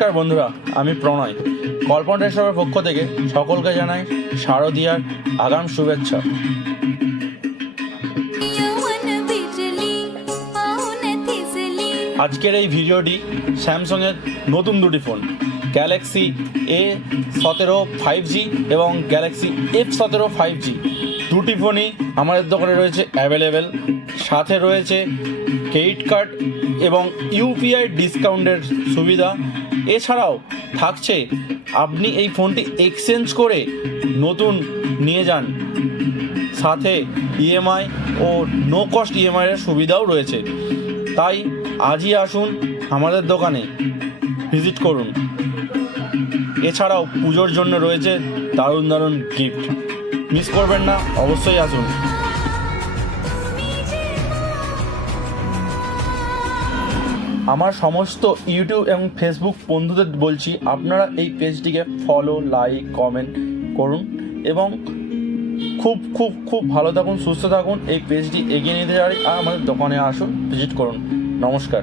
নমস্কার বন্ধুরা, আমি প্রণয়। কল্পনা রেস্টুরেন্টের পক্ষ থেকে সকলকে জানাই শারদীয়ার আগাম শুভেচ্ছা। আজকের এই ভিডিওটি স্যামসাংয়ের নতুন দুটি ফোন, গ্যালাক্সি A17 5G এবং গ্যালাক্সি F17 5G দুটি ফোনই আমাদের দোকানে রয়েছে অ্যাভেলেবেল। সাথে রয়েছে ক্রেডিট কার্ড এবং ইউপিআই ডিসকাউন্টের সুবিধা। এছাড়াও থাকছে আপনি এই ফোনটি এক্সচেঞ্জ করে নতুন নিয়ে যান, সাথে ইএমআই ও নো কস্ট ইএমআইয়ের সুবিধাও রয়েছে। তাই আজই আসুন আমাদের দোকানে, ভিজিট করুন। এছাড়াও পুজোর জন্য রয়েছে দারুণ দারুণ গিফট, মিস করবেন না, অবশ্যই আসুন। আমার সমস্ত ইউটিউব এবং ফেসবুক বন্ধুদের বলছি, আপনারা এই পেজটিকে ফলো, লাইক, কমেন্ট করুন এবং খুব খুব খুব ভালো থাকুন, সুস্থ থাকুন। এই পেজটি এগিয়ে নিতে চাই আর আমাদের দোকানে আসুন, ভিজিট করুন। নমস্কার।